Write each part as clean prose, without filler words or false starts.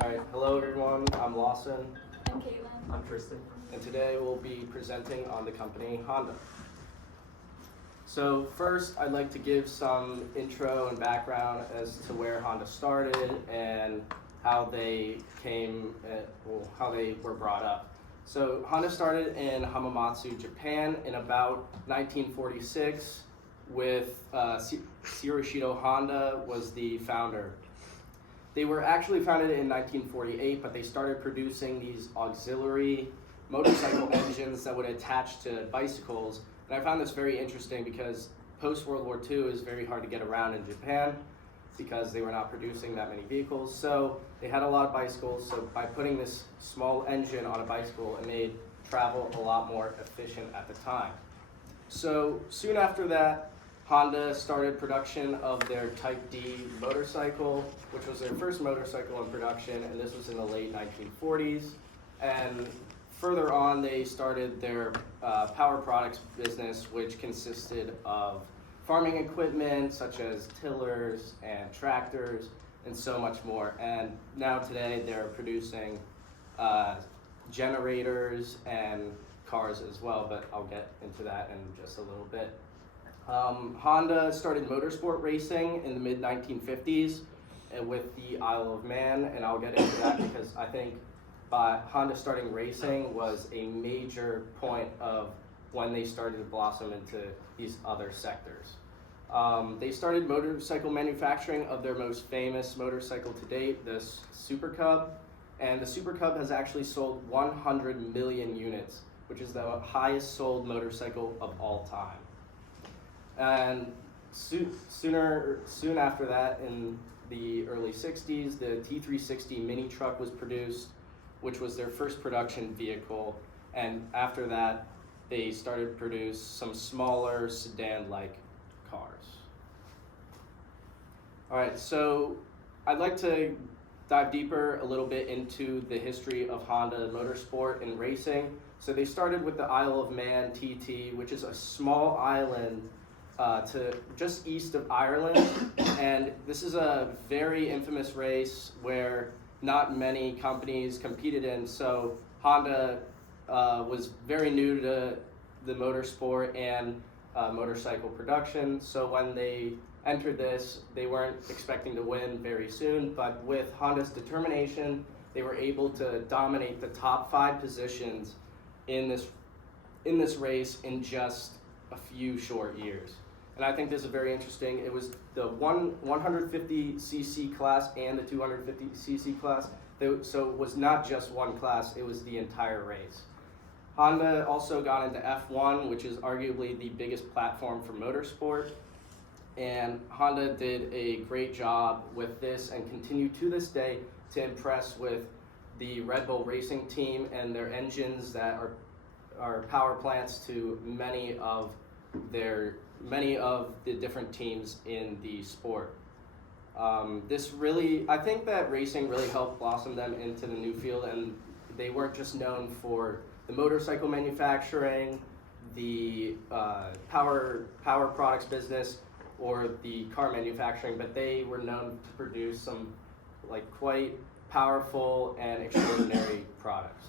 All right, hello everyone. I'm Lawson, I'm Caitlin. I'm Tristan. and today we'll be presenting on the company Honda. So first, I'd like to give some intro and background as to where Honda started and how they how they were brought up. So Honda started in Hamamatsu, Japan in about 1946 with Hiroshito Honda was the founder. They were actually founded in 1948, but they started producing these auxiliary motorcycle engines that would attach to bicycles. And I found this very interesting because post-World War II is very hard to get around in Japan because they were not producing that many vehicles. So they had a lot of bicycles. So by putting this small engine on a bicycle, it made travel a lot more efficient at the time. So soon after that, Honda started production of their Type D motorcycle, which was their first motorcycle in production, and this was in the late 1940s. And further on, they started their power products business, which consisted of farming equipment such as tillers and tractors and so much more. And now today, they're producing generators and cars as well, but I'll get into that in just a little bit. Honda started motorsport racing in the mid-1950s with the Isle of Man, and I'll get into that because I think by Honda starting racing was a major point of when they started to blossom into these other sectors. They started motorcycle manufacturing of their most famous motorcycle to date, the Super Cub, and the Super Cub has actually sold 100 million units, which is the highest sold motorcycle of all time. And soon after that, in the early 60s, the T360 mini truck was produced, which was their first production vehicle. And after that, they started to produce some smaller sedan-like cars. All right, so I'd like to dive deeper a little bit into the history of Honda motorsport and racing. So they started with the Isle of Man TT, which is a small island to just east of Ireland, and this is a very infamous race where not many companies competed in. So Honda was very new to the motorsport and motorcycle production. So when they entered this, they weren't expecting to win very soon, but with Honda's determination, they were able to dominate the top 5 positions in this race in just a few short years. And I think this is very interesting. It was the 150cc class and the 250cc class. So it was not just one class, it was the entire race. Honda also got into F1, which is arguably the biggest platform for motorsport. And Honda did a great job with this and continue to this day to impress with the Red Bull Racing team and their engines that are power plants to many of the different teams in the sport. I think that racing really helped blossom them into the new field, and they weren't just known for the motorcycle manufacturing, the power products business, or the car manufacturing, but they were known to produce some quite powerful and extraordinary products.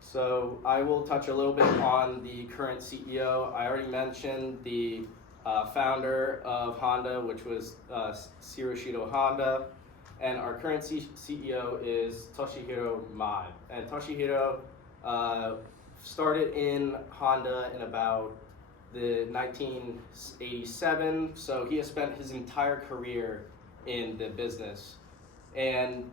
So I will touch a little bit on the current CEO. I already mentioned the founder of Honda, which was Hiroshito Honda, and our current CEO is Toshihiro Mai. And Toshihiro started in Honda in about the 1987, so he has spent his entire career in the business. And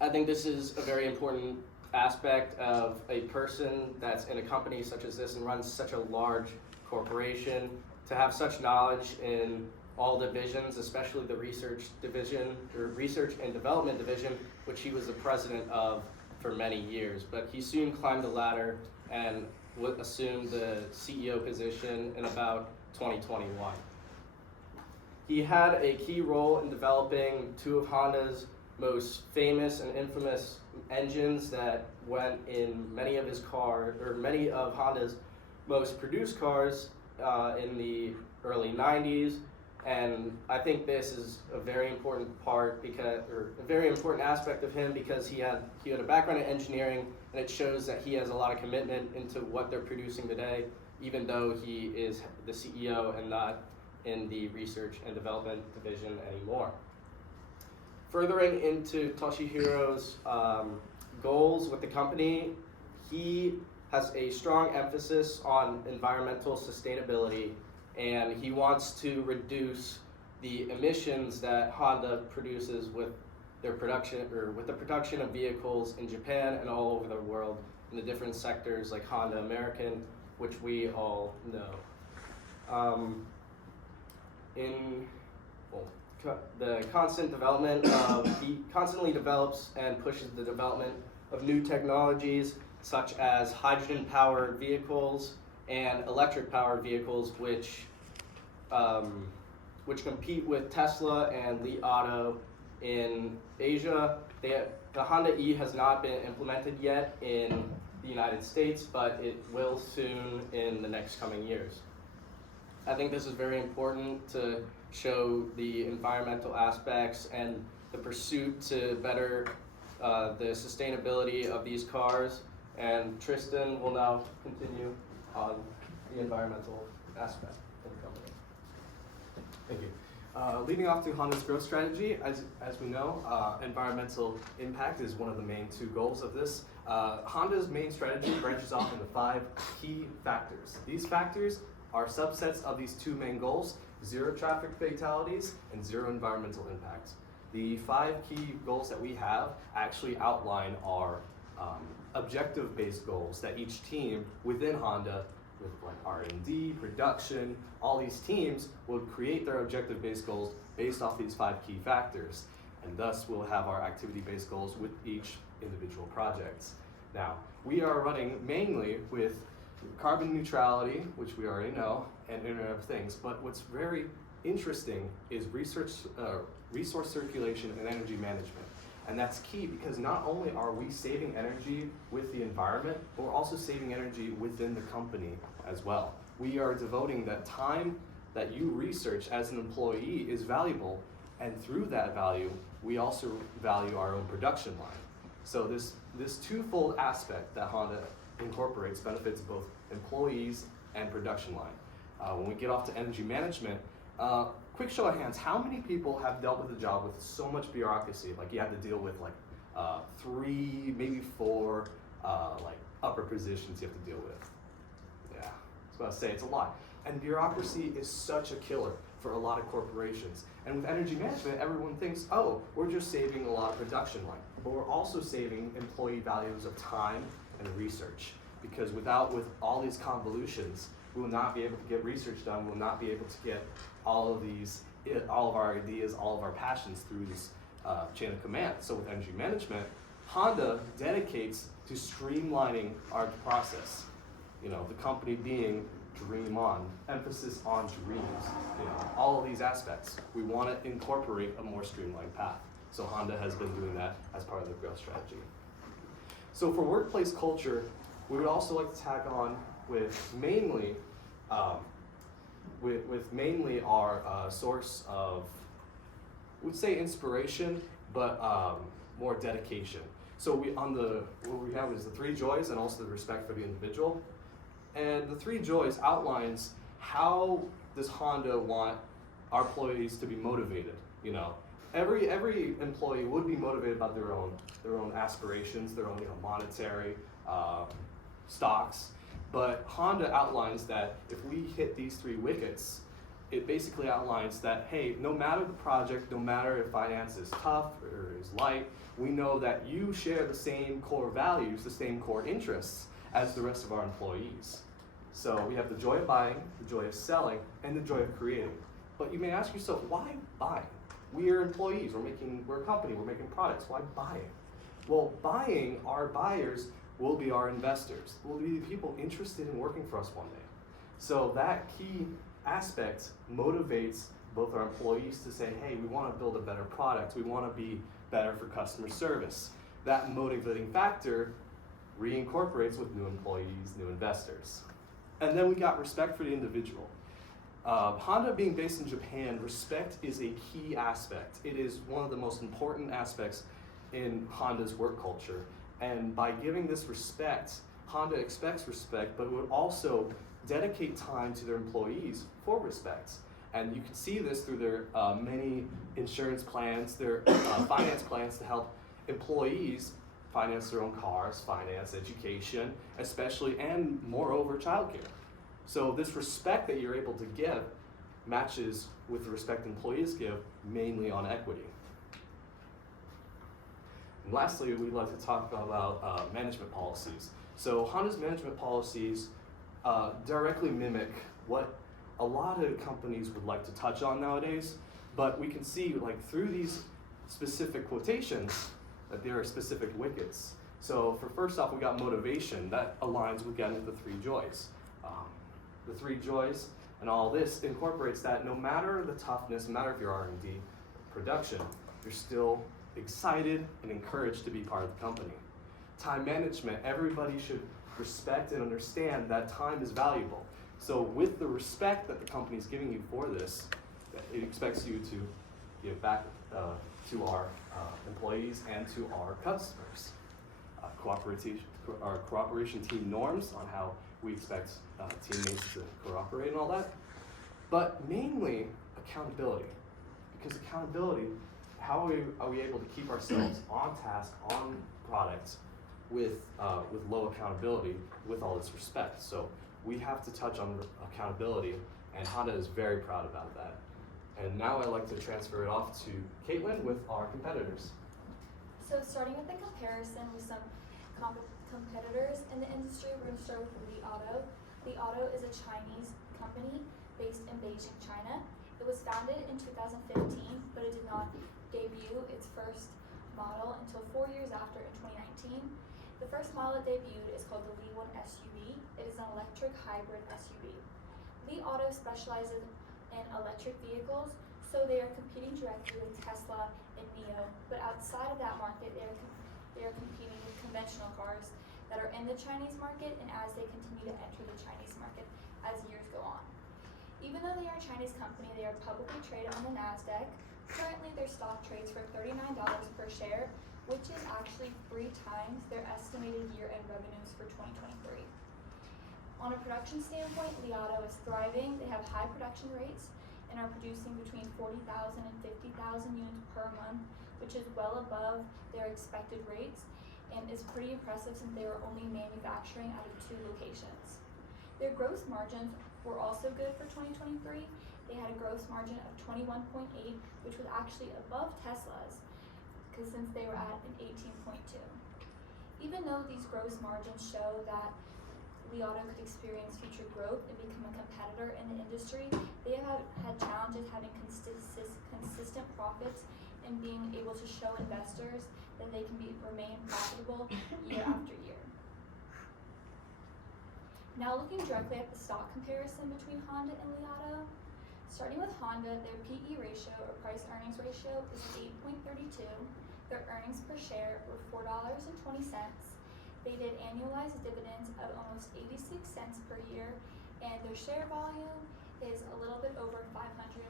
I think this is a very important aspect of a person that's in a company such as this and runs such a large corporation to have such knowledge in all divisions, especially the research division, or research and development division, which he was the president of for many years. But he soon climbed the ladder and would assume the CEO position in about 2021. He had a key role in developing 2 of Honda's most famous and infamous engines that went in many of Honda's most produced cars in the early 90s. And I think this is a very important part or a very important aspect of him because he had a background in engineering, and it shows that he has a lot of commitment into what they're producing today, even though he is the CEO and not in the research and development division anymore. Furthering into Toshihiro's goals with the company, he has a strong emphasis on environmental sustainability, and he wants to reduce the emissions that Honda produces with their production or with the production of vehicles in Japan and all over the world in the different sectors like Honda American, which we all know. The constant development he constantly develops and pushes the development of new technologies such as hydrogen-powered vehicles and electric-powered vehicles, which compete with Tesla and Li Auto in Asia. The Honda E has not been implemented yet in the United States, but it will soon in the next coming years. I think this is very important to show the environmental aspects and the pursuit to better the sustainability of these cars. And Tristan will now continue on the environmental aspect of the company. Thank you. Leading off to Honda's growth strategy, as we know, environmental impact is one of the main two goals of this. Honda's main strategy branches off into 5 key factors. These factors are subsets of these 2 main goals: 0 traffic fatalities and 0 environmental impact. The 5 key goals that we have actually outline our objective-based goals that each team within Honda, with like R&D, production, all these teams will create their objective-based goals based off these 5 key factors. And thus we'll have our activity-based goals with each individual projects. Now, we are running mainly with carbon neutrality, which we already know, and Internet of Things. But what's very interesting is resource circulation and energy management. And that's key because not only are we saving energy with the environment, but we're also saving energy within the company as well. We are devoting that time that you research as an employee is valuable, and through that value, we also value our own production line. So this twofold aspect that Honda incorporates benefits both employees and production line. When we get off to energy management, quick show of hands, how many people have dealt with a job with so much bureaucracy? Like you have to deal with like 3, maybe 4 like upper positions you have to deal with. Yeah, I was about to say it's a lot. And bureaucracy is such a killer for a lot of corporations. And with energy management, everyone thinks, oh, we're just saving a lot of production line. But we're also saving employee values of time and research. Because with all these convolutions, we will not be able to get research done, we will not be able to get all of our ideas, all of our passions through this chain of command. So with energy management, Honda dedicates to streamlining our process. You know, the company being dream on, emphasis on dreams, you know, all of these aspects. We want to incorporate a more streamlined path. So Honda has been doing that as part of the growth strategy. So for workplace culture, we would also like to tag on with mainly our source of, we'd say inspiration, but more dedication. So what we have is the 3 joys and also the respect for the individual. And the 3 joys outlines how does Honda want our employees to be motivated. You know, every employee would be motivated by their own aspirations, their own monetary stocks. But Honda outlines that if we hit these 3 wickets, it basically outlines that, hey, no matter the project, no matter if finance is tough or is light, we know that you share the same core values, the same core interests as the rest of our employees. So we have the joy of buying, the joy of selling, and the joy of creating. But you may ask yourself, why buying? We are employees, we're a company, we're making products, why buying? Well, buying, our buyers will be our investors, will be the people interested in working for us one day. So that key aspect motivates both our employees to say, hey, we want to build a better product, we want to be better for customer service. That motivating factor reincorporates with new employees, new investors. And then we got respect for the individual. Honda being based in Japan, respect is a key aspect. It is one of the most important aspects in Honda's work culture. And by giving this respect, Honda expects respect, but would also dedicate time to their employees for respect. And you can see this through their many insurance plans, their finance plans to help employees finance their own cars, finance education, especially, and moreover, childcare. So this respect that you're able to give matches with the respect employees give, mainly on equity. And lastly, we'd like to talk about management policies. So Honda's management policies directly mimic what a lot of companies would like to touch on nowadays, but we can see like through these specific quotations that there are specific wickets. So for first off, we got motivation. That aligns again with the three joys. The three joys and all this incorporates that no matter the toughness, no matter if you're R&D, production, you're still excited and encouraged to be part of the company. Time management, everybody should respect and understand that time is valuable. So with the respect that the company is giving you for this, it expects you to give back to our employees and to our customers. Cooperation team norms on how we expect teammates to cooperate and all that. But mainly accountability, because accountability, how are we able to keep ourselves on task, on product, with low accountability, with all this respect? So we have to touch on accountability, and Honda is very proud about that. And now I'd like to transfer it off to Caitlin with our competitors. So starting with the comparison with some competitors in the industry, we're going to start with Li Auto. Li Auto is a Chinese company based in Beijing, China. It was founded in 2015, but it did not debut its first model until 4 years after in 2019. The first model it debuted is called the Li One SUV. It is an electric hybrid SUV. Li Auto specializes in electric vehicles, so they are competing directly with Tesla and NIO. But outside of that market, they are competing with conventional cars that are in the Chinese market, and as they continue to enter the Chinese market as years go on. Even though they are a Chinese company, they are publicly traded on the NASDAQ. Currently, their stock trades for $39 per share, which is actually 3 times their estimated year-end revenues for 2023. On a production standpoint, Li Auto is thriving. They have high production rates and are producing between 40,000 and 50,000 units per month, which is well above their expected rates and is pretty impressive since they were only manufacturing out of 2 locations. Their gross margins were also good for 2023. They had a gross margin of 21.8, which was actually above Tesla's, because since they were at an 18.2. Even though these gross margins show that Li Auto could experience future growth and become a competitor in the industry, they have had challenges having consistent profits and being able to show investors that they can remain profitable year after year. Now looking directly at the stock comparison between Honda and Li Auto, starting with Honda, their PE ratio or price earnings ratio is 8.32. Their earnings per share were $4.20. They did annualized dividends of almost 86 cents per year, and their share volume is a little bit over 520,000.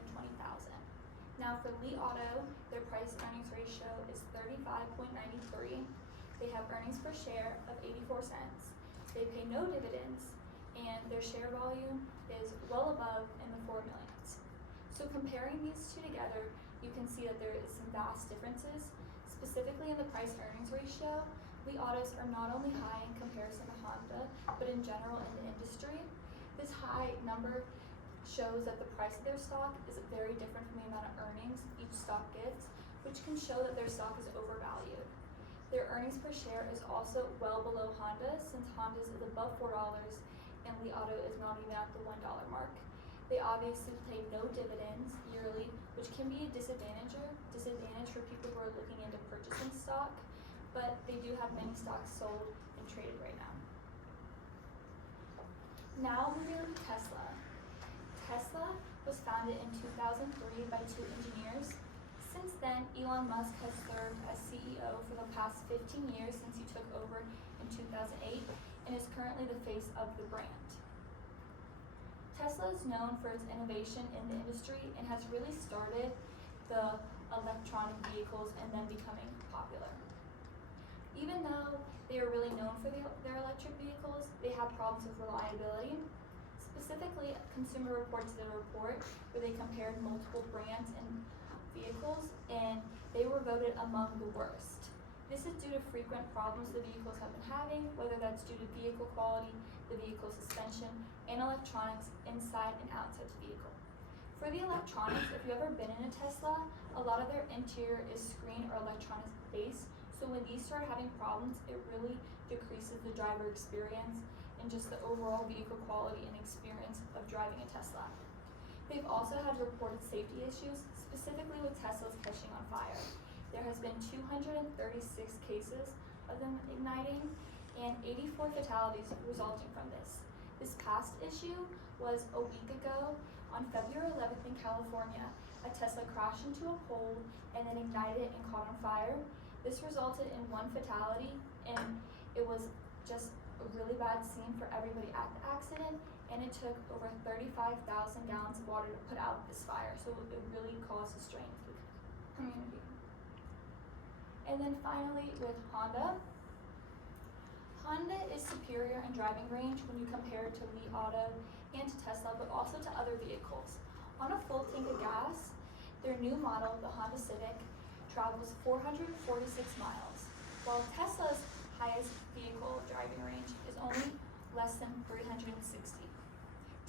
Now for Li Auto, their price earnings ratio is 35.93. They have earnings per share of 84 cents. They pay no dividends, and their share volume is well above in the 4 millions. So comparing these two together, you can see that there is some vast differences. Specifically in the price earnings ratio, Li Autos are not only high in comparison to Honda, but in general in the industry. This high number shows that the price of their stock is very different from the amount of earnings each stock gets, which can show that their stock is overvalued. Their earnings per share is also well below Honda's, since Honda's is above $4 and Li Auto is not even at the $1 mark. They obviously pay no dividends yearly, which can be a disadvantage for people who are looking into purchasing stock, but they do have many stocks sold and traded right now. Now moving on to Tesla. Tesla was founded in 2003 by 2 engineers. Since then, Elon Musk has served as CEO for the past 15 years since he took over in 2008 and is currently the face of the brand. Tesla is known for its innovation in the industry and has really started the electronic vehicles and then becoming popular. Even though they are really known for their electric vehicles, they have problems with reliability. Specifically, Consumer Reports did a report where they compared multiple brands and vehicles, and they were voted among the worst. This is due to frequent problems the vehicles have been having, whether that's due to vehicle quality, the vehicle suspension, and electronics inside and outside the vehicle. For the electronics, if you've ever been in a Tesla, a lot of their interior is screen or electronics based, so when these start having problems, it really decreases the driver experience and just the overall vehicle quality and experience of driving a Tesla. They've also had reported safety issues, specifically with Teslas catching on fire. There has been 236 cases of them igniting and 84 fatalities resulting from this. This past issue was a week ago on February 11th in California. A Tesla crashed into a pole and then ignited and caught on fire. This resulted in one fatality, and it was just a really bad scene for everybody at the accident, and it took over 35,000 gallons of water to put out this fire, so it really caused a strain to the community. And then finally with Honda. Honda is superior in driving range when you compare it to Li Auto and to Tesla, but also to other vehicles. On a full tank of gas, their new model, the Honda Civic, travels 446 miles, while Tesla's highest vehicle driving range is only less than 360.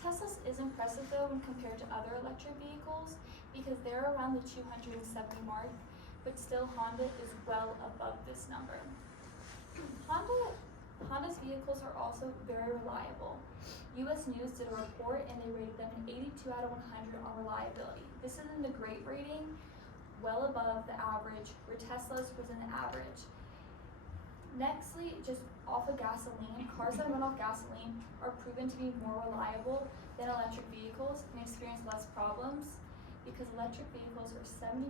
Tesla's is impressive though when compared to other electric vehicles because they're around the 270 mark, but still Honda is well above this number. Honda's vehicles are also very reliable. US News did a report and they rated them an 82 out of 100 on reliability. This isn't a great rating, well above the average, where Tesla's was in the average. Nextly, just off of gasoline, cars that run off gasoline are proven to be more reliable than electric vehicles and experience less problems because electric vehicles are 79%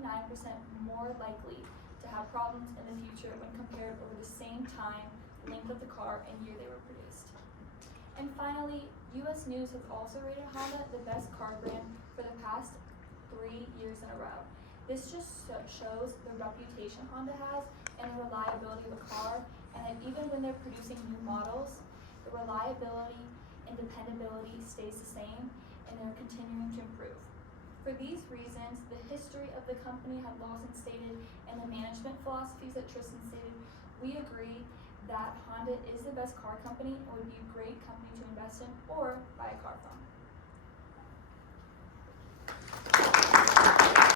more likely to have problems in the future when compared over the same time, length of the car, and year they were produced. And finally, US News has also rated Honda the best car brand for the past 3 years in a row. This just shows the reputation Honda has and the reliability of the car, and that even when they're producing new models, the reliability and dependability stays the same, and they're continuing to improve. For these reasons, the history of the company had Lawson stated, and the management philosophies that Tristan stated, we agree that Honda is the best car company and would be a great company to invest in or buy a car from.